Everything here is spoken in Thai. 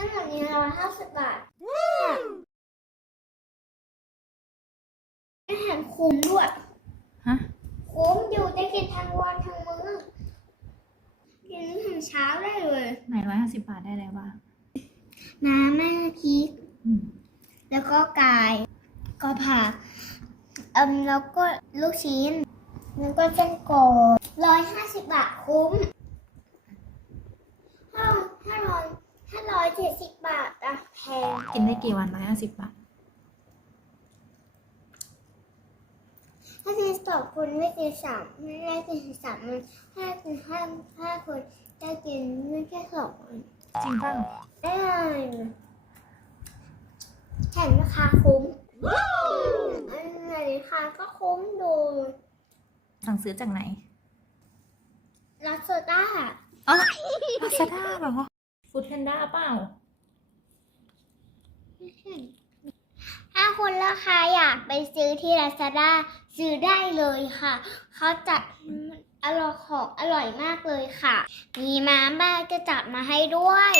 ทั้งหมดนี้ร้อยห้าสิบบาทอาหารคุ้มด้วยฮะคุ้มอยู่ได้กินทั้งวันทั้งมื้อกินถึงเช้าได้เลยไหนร้อยห้าสิบบาทได้แล้วบ้างน้ำแม่พริก อืมแล้วก็ไก่ก็ผักเอืมแล้วก็ลูกชิ้น แล้วก็เส้นโกร้อยห้าสิบบาทคุ้มห้าห้าร้อยห้าร้อยเจ็ดสิบบาทอะ แพงกินได้กี่วันร้อยห้าสิบบาทถ้ากินสองคนไม่กินสามไม่ได้กินสามมันถ้ากินห้าห้าคนได้กินไม่แค่สองอันจริงเปล่าได้แถมราคาคุ้มอันไหนราคาก็คุ้มดูสั่งซื้อจากไหนลาโซด้าอ๋อลาซาด้าเหรอฟูดแพนด้าเปล่า ถ้า คุณราคาอยากไปซื้อที่ลาซาด้าซื้อได้เลยค่ะ เขาจัดอร่อยของอร่อยมากเลยค่ะ มีมาม่าก็จัดมาให้ด้วย